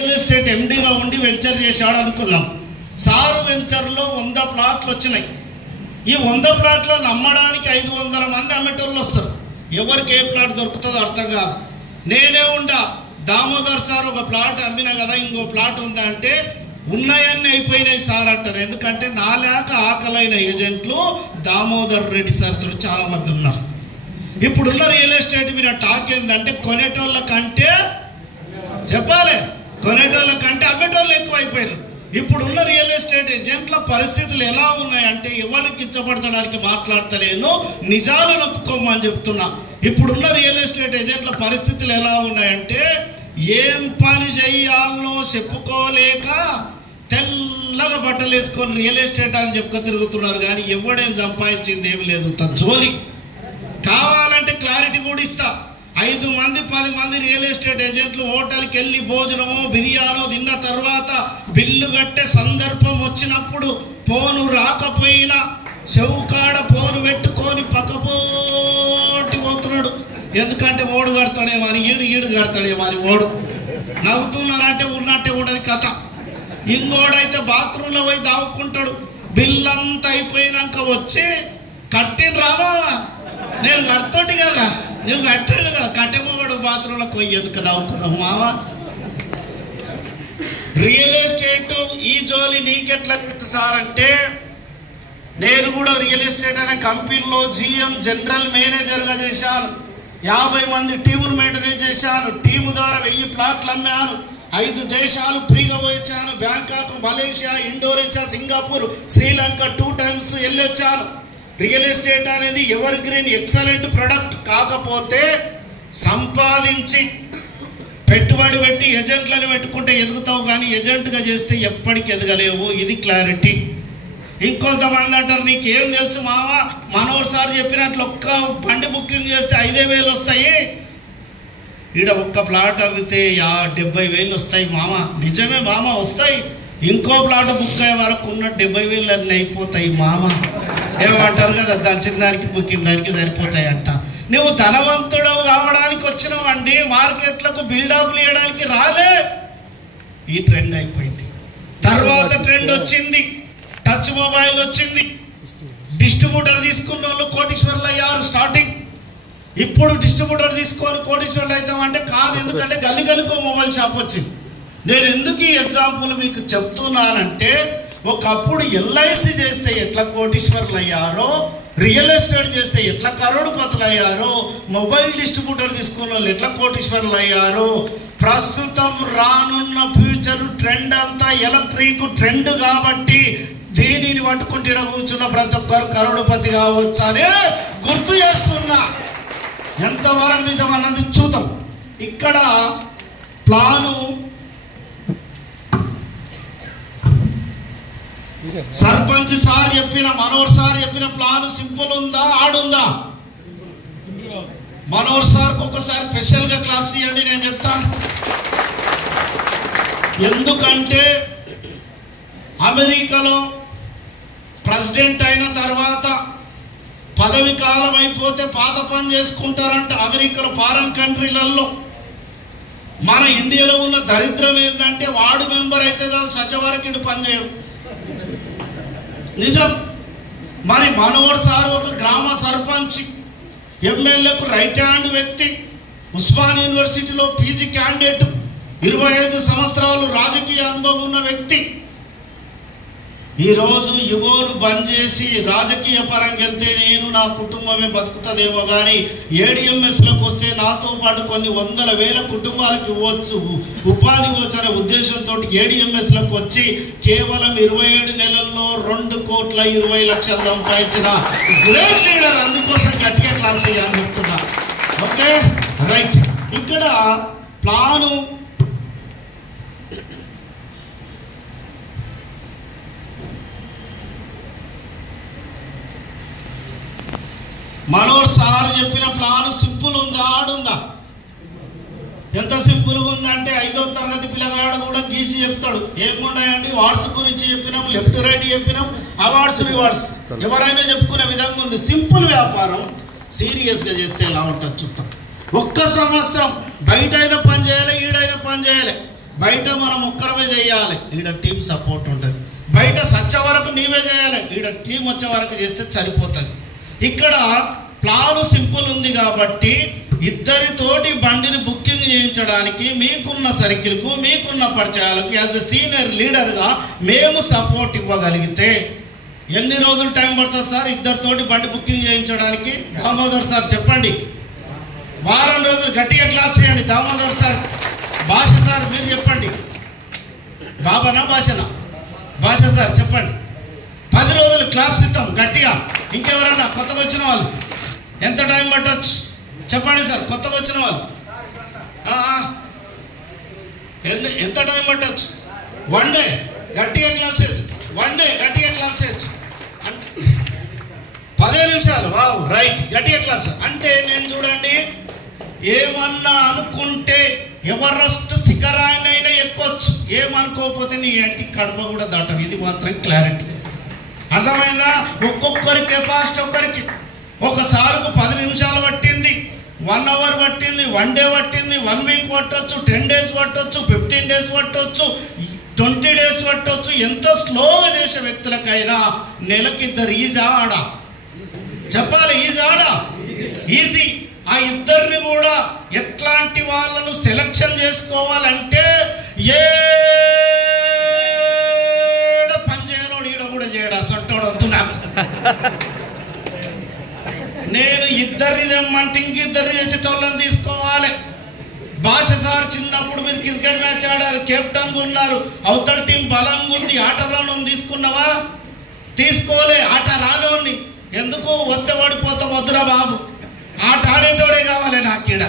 Real estate ఎండీగా ఉండి venture చేశాడు అనుకుందాం. సారు వెంచర్లో 100 ప్లాట్లు వచ్చినాయి. ఈ 100 ప్లాట్లు నమ్మడానికి 500 మంది అమ్మేటోళ్ళు వస్తారు. ఎవరికి ఏ ప్లాట్ దొరుకుతుందో అర్థం కాదు. నేనే ఉండా దామోదర్ సార్ ఒక ప్లాట్ అమ్మినా కదా, ఇంకో ప్లాట్ ఉందా అంటే ఉన్నాయన్నీ అయిపోయినాయి సార్ అంటారు. ఎందుకంటే నా లేక ఆకలైన ఏజెంట్లు దామోదర్ రెడ్డి సార్తో చాలా మంది ఉన్నారు. ఇప్పుడున్న రియల్ ఎస్టేట్ మీద టాక్ ఏంటంటే కొనేటోళ్ళ కంటే చెప్పాలి, కొనేటోళ్ళ కంటే అమ్మేటోళ్ళు ఎక్కువ అయిపోయారు. ఇప్పుడున్న రియల్ ఎస్టేట్ ఏజెంట్ల పరిస్థితులు ఎలా ఉన్నాయంటే ఎవరికి ఇచ్చపడచడానికి మాట్లాడతలేను, నిజాలను ఒప్పుకోమని చెప్తున్నా. ఇప్పుడున్న రియల్ ఎస్టేట్ ఏజెంట్ల పరిస్థితులు ఎలా ఉన్నాయంటే ఏం పని చెయ్యాలనో చెప్పుకోలేక తెల్లగా బట్టలు వేసుకొని రియల్ ఎస్టేట్ అని చెప్పుకో తిరుగుతున్నారు. కానీ ఎవడేం సంపాదించింది ఏమి లేదు. తన జోలి కావాలంటే క్లారిటీ కూడా ఇస్తా. 5 మంది 10 మంది రియల్ ఎస్టేట్ ఏజెంట్లు హోటల్కి వెళ్ళి భోజనమో బిర్యానో తిన్న తర్వాత బిల్లు కట్టే సందర్భం వచ్చినప్పుడు ఫోను రాకపోయినా చెవుకాడ ఫోను పెట్టుకొని పక్కపోటి పోతున్నాడు. ఎందుకంటే ఓడు కడతాడేమో అని, ఈడు కడతాడేమో అని. ఓడు నవ్వుతున్నారంటే ఉన్నట్టే ఉండదు కథ. ఇంకోడైతే బాత్రూంలో పోయి దాక్కుంటాడు. బిల్లంతా అయిపోయినాక వచ్చి కట్టిన రావా, నేను కడతాడు కదా, నువ్వు కట్టాడు కదా, కట్టెమ్మవాడు బాత్రూంలో పోయేది కదా అవుతున్నావు మావా. రియల్ ఎస్టేట్ ఈ జోలి నీకెట్లా తెలుసు సార్ అంటే, నేను కూడా రియల్ ఎస్టేట్ అనే కంపెనీలో GM జనరల్ మేనేజర్గా చేశాను. 50 మంది టీమును మెయింటైన్ చేశాను. టీము ద్వారా 1000 ప్లాట్లు అమ్మాను. 5 దేశాలు ఫ్రీగా పోయించాను. Bangkok, Malaysia, Indonesia, Singapore, Sri Lanka 2 times వెళ్ళొచ్చాను. రియల్ ఎస్టేట్ అనేది ఎవర్ గ్రీన్ ఎక్సలెంట్ ప్రొడక్ట్. కాకపోతే సంపాదించి పెట్టుబడి పెట్టి ఏజెంట్లను పెట్టుకుంటే ఎదుగుతావు, కానీ ఏజెంట్గా చేస్తే ఎప్పటికి ఎదగలేవు. ఇది క్లారిటీ. ఇంకొంతమంది అంటారు నీకేం తెలుసు మావా, మనోడు సార్ చెప్పినట్లు ఒక్క బండి బుకింగ్ చేస్తే 5,000 వస్తాయి, ఈడ ఒక్క ప్లాట్ అమ్మితే 70,000 వస్తాయి మామ. నిజమే మామ, వస్తాయి. ఇంకో ప్లాట్ బుక్ అయ్యే వరకు ఉన్న 70,000 అన్నీ అయిపోతాయి మామ. ఏమంటారు కదా, దంచిన దానికి బుకింగ్ దానికి సరిపోతాయంట. నువ్వు ధనవంతుడు కావడానికి వచ్చినావండి, మార్కెట్లకు బిల్డప్లు ఇవ్వడానికి రాలే. ఈ ట్రెండ్ అయిపోయింది. తర్వాత ట్రెండ్ వచ్చింది, టచ్ మొబైల్ వచ్చింది. డిస్ట్రిబ్యూటర్ తీసుకున్న వాళ్ళు కోటీశ్వర్లు అయ్యారు స్టార్టింగ్. ఇప్పుడు డిస్ట్రిబ్యూటర్ తీసుకొని కోటీశ్వర్లు అవుతామంటే కాదు, ఎందుకంటే గల్లి గల్లికో మొబైల్ షాప్ వచ్చింది. నేను ఎందుకు ఈ ఎగ్జాంపుల్ మీకు చెప్తున్నానంటే, ఒకప్పుడు LIC చేస్తే ఎట్లా కోటీశ్వర్లు అయ్యారో, రియల్ ఎస్టేట్ చేస్తే ఎట్లా కరోడుపతులు అయ్యారో, మొబైల్ డిస్ట్రిబ్యూటర్ తీసుకున్న వాళ్ళు ఎట్లా కోటీశ్వర్లు అయ్యారో, ప్రస్తుతం రానున్న ఫ్యూచర్ ట్రెండ్ అంతా ఎలక్ట్రిక్ ట్రెండ్ కాబట్టి దీనిని పట్టుకుంటే కూర్చున్న ప్రతి ఒక్కరు కరోడుపతి కావచ్చు అని గుర్తు చేస్తున్నా. ఎంతవరకు నిజం అన్నది చూద్దాం. ఇక్కడ ప్లాను సర్పంచ్ సార్ చెప్పిన, మనోహర్ సార్ చెప్పిన ప్లాన్ సింపుల్ ఉందా, ఆడుందా? మనోహర్ సార్కి ఒకసారి స్పెషల్గా క్లాప్స్ ఇవ్వండి. నేను చెప్తా, ఎందుకంటే అమెరికాలో ప్రెసిడెంట్ అయిన తర్వాత పదవి కాలం అయిపోతే పాత పని చేసుకుంటారంట అమెరికాలో, ఫారెన్ కంట్రీలలో. మన ఇండియాలో ఉన్న దరిద్రం ఏంటంటే వార్డు మెంబర్ అయితే సచివరకు పని చేయడు. నిజం. మరి మనోహర్ సార్ ఒక గ్రామ సర్పంచ్, ఎమ్మెల్యేకు రైట్ హ్యాండ్ వ్యక్తి, ఉస్మాన్ యూనివర్సిటీలో PG క్యాండిడేట్, 25 సంవత్సరాలు రాజకీయ అనుభవం ఉన్న వ్యక్తి. ఈరోజు యువోలు బంద్ చేసి రాజకీయ పరంగా వెళ్తే నేను నా కుటుంబమే బతుకుతుందేమో, కానీ ADMSలకు వస్తే నాతో పాటు కొన్ని 100,000 కుటుంబాలకు ఇవ్వచ్చు, ఉపాధి ఇవ్వచ్చు అనే ఉద్దేశంతో ADMSలకు వచ్చి కేవలం 27 నెలల్లో 2,20,00,000 సంపాదించిన గ్రేట్ లీడర్. అందుకోసం గట్టిగా క్లాస్ చేయాలని చెప్తున్నా. Okay, right. ఇక్కడ ప్లాను మనోహర్ సార్ చెప్పిన ప్లాన్ సింపుల్ ఉందా, ఆడుందా? ఎంత సింపుల్గా ఉందంటే 5వ తరగతి పిల్లగాడు కూడా గీసి చెప్తాడు. ఏమున్నాయండి, వార్డ్స్ గురించి చెప్పినాం, లెఫ్ట్ రైట్ చెప్పినాం, అవార్డ్స్ రివార్డ్స్ ఎవరైనా చెప్పుకునే విధంగా ఉంది. సింపుల్ వ్యాపారం సీరియస్గా చేస్తే ఎలా ఉంటుంది చూద్దాం. ఒక్క సంవత్సరం బయట అయినా పని చేయాలి, ఈడైనా పని చేయాలి. బయట మనం ఒక్కరమే చేయాలి, ఈడ టీం సపోర్ట్ ఉంటుంది. బయట సచ్చ వరకు నీవే చేయాలి, ఈడ టీం వచ్చే వరకు చేస్తే సరిపోతుంది. ఇక్కడ ప్లాన్ సింపుల్ ఉంది కాబట్టి ఇద్దరితోటి బండిని బుకింగ్ చేయించడానికి మీకున్న సర్కిల్కు మీకున్న పరిచయాలకు యాజ్ ఎ సీనియర్ లీడర్గా మేము సపోర్ట్ ఇవ్వగలిగితే ఎన్ని రోజులు టైం పడుతుంది సార్ ఇద్దరితోటి బండి బుకింగ్ చేయించడానికి? దామోదర్ సార్ చెప్పండి. వారం రోజులు గట్టిగా క్లాప్ చేయండి. దామోదర్ సార్, భాష సార్ మీరు చెప్పండి. బాబానా భాషనా? భాష సార్ చెప్పండి. 10 రోజులు క్లాప్స్ ఇద్దాం గట్టిగా. ఇంకెవరన్నా కొత్తగా వచ్చిన వాళ్ళు ఎంత టైం పట్టవచ్చు చెప్పండి సార్. కొత్తగా వచ్చిన వాళ్ళు ఎంత టైం పట్టవచ్చు? 1 డే గట్టిగా క్లాప్ చేయొచ్చు. 1 డే గట్టిగా క్లాప్ చేయొచ్చు. అంటే 15 నిమిషాలు. వావ్, రైట్, గట్టిగా క్లాప్స్. అంటే నేను చూడండి, ఏమన్నా అనుకుంటే ఎవరెస్ట్ శిఖరాయనైనా ఎక్కొచ్చు, ఏమనుకోకపోతే నీ ఇంటి కడప కూడా దాటం. ఇది మాత్రం క్లారిటీ. అర్థమైందా? ఒక్కొక్కరి కెపాసిటీ ఒక్కరికి. ఒకసారికి 10 నిమిషాలు పట్టింది, 1 అవర్ పట్టింది, 1 డే పట్టింది, 1 వీక్ పట్టవచ్చు, 10 డేస్ పట్టవచ్చు, 15 డేస్ పట్టవచ్చు, 20 డేస్ పట్టవచ్చు. ఎంత స్లోగా చేసే వ్యక్తులకైనా నెలకి 2 ఈజీ ఆడా చెప్పాలి. ఈజీ ఆడా ఈజీ. ఆ ఇద్దరిని కూడా ఎట్లాంటి వాళ్ళను సెలక్షన్ చేసుకోవాలంటే ఏడ పని చేయనోడు ఈడ కూడా చేయడా సొట్టోడు వద్దు నాకు. నేను ఇద్దరిని తెమ్మంటే ఇంకిద్దరిని తెచ్చేటోళ్ళని తీసుకోవాలి. భాష సార్ చిన్నప్పుడు మీరు క్రికెట్ మ్యాచ్ ఆడారు, కెప్టెన్ ఉన్నారు, అవతల టీం బలంగా ఉంది, ఆట రాను తీసుకున్నావా? తీసుకోలే. ఆట రానోని ఎందుకు? వస్తే ఓడిపోతాం, వద్దురా బాబు, ఆట ఆడేటోడే కావాలి నాకు. ఈడ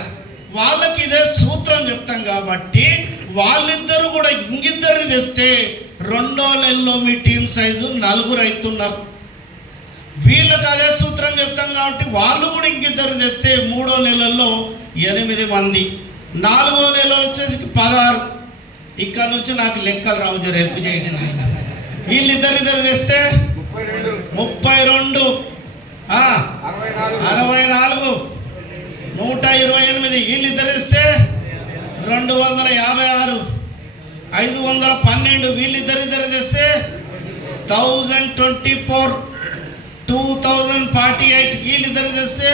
వాళ్ళకి ఇదే సూత్రం చెప్తాం కాబట్టి వాళ్ళిద్దరు కూడా ఇంకిద్దరిని తెస్తే 2వ నెలలో మీ టీం సైజు 4 అవుతున్నారు. వీళ్ళకి అదే సూత్రం చెప్తాం కాబట్టి వాళ్ళు కూడా ఇంకిద్దరు తెస్తే 3వ నెలల్లో 8 మంది, 4వ నెలలో వచ్చేసి 16. ఇక్కడ నుంచి నాకు లెక్కలు రావు, జర హెల్ప్ చేయండి నాయన. వీళ్ళిద్దరిద్దరు తెస్తే 32, 64, 128. వీళ్ళిద్దరు తెస్తే 256, 512. వీళ్ళిద్దరిద్దరు తెస్తే 1024, 2048. వీళ్ళిద్దరు తెస్తే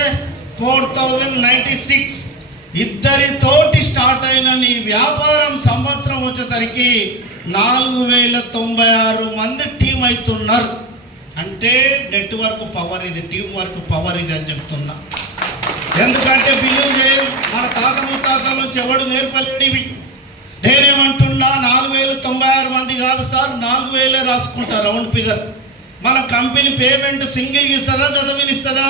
4096. ఇద్దరితోటి స్టార్ట్ అయిన నీ వ్యాపారం సంవత్సరం వచ్చేసరికి 4096 మంది టీం అవుతున్నారు. అంటే నెట్వర్క్ పవర్ ఇది, టీం వర్క్ పవర్ ఇది అని చెప్తున్నా. ఎందుకంటే బిలీవ్ చేయదు, మన తాత ముత్తాతల నుంచి ఎవడు నేర్పలేనివి. నేనేమంటున్నా, 4096 మంది కాదు సార్, 4000 రాసుకుంటా రౌండ్ ఫిగర్. మన కంపెనీ పేమెంట్ సింగిల్కి ఇస్తుందా, జతమీన ఇస్తుందా?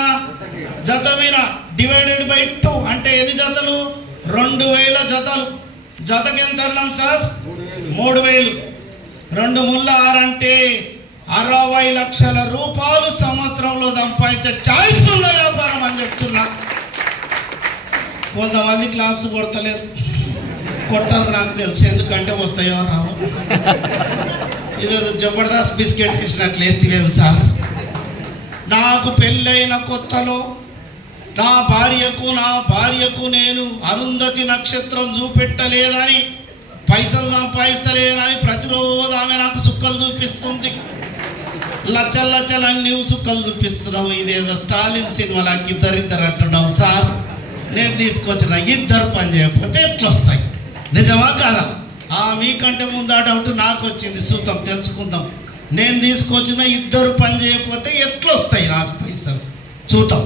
జతమీన డివైడెడ్ బై 2 అంటే ఎన్ని జతలు? 2000 జతలు. జతకి ఎంత అన్నాం సార్? 3000. 2 ముళ్ళ 6 అంటే 60 లక్షల రూపాయలు సంవత్సరంలో సంపాదించే ఛాయిస్ ఉన్న వ్యాపారం అని చెప్తున్నా. కొంతమంది క్లాప్స్ కొడతలేరు, కొట్టారు నాకు తెలుసు, ఎందుకంటే వస్తాయో రావు. ఇదేదో జబర్దస్త్ బిస్కెట్ ఇచ్చినట్లు వేస్తేవేమి సార్. నాకు పెళ్ళైన కొత్తలో నా భార్యకు నేను అరుంధతి నక్షత్రం చూపెట్టలేదని, పైసలు సంపాదిస్తలేదని ప్రతిరోజు ఆమె నాకు సుక్కలు చూపిస్తుంది. లచ్చలు నీవు సుక్కలు చూపిస్తున్నావు. ఇదేదో స్టాలిన్ సినిమాలకు ఇద్దరిద్దరు అంటున్నావు సార్. నేను తీసుకొచ్చిన ఇద్దరు పని చేయకపోతే ఎట్లా వస్తాయి? నిజమా కాదా? మీకంటే ముందు ఆ డౌట్ నాకు వచ్చింది. చూద్దాం, తెలుసుకుందాం. నేను తీసుకొచ్చిన ఇద్దరు పని చేయకపోతే ఎట్లా వస్తాయి నాకు పైసలు? చూద్దాం.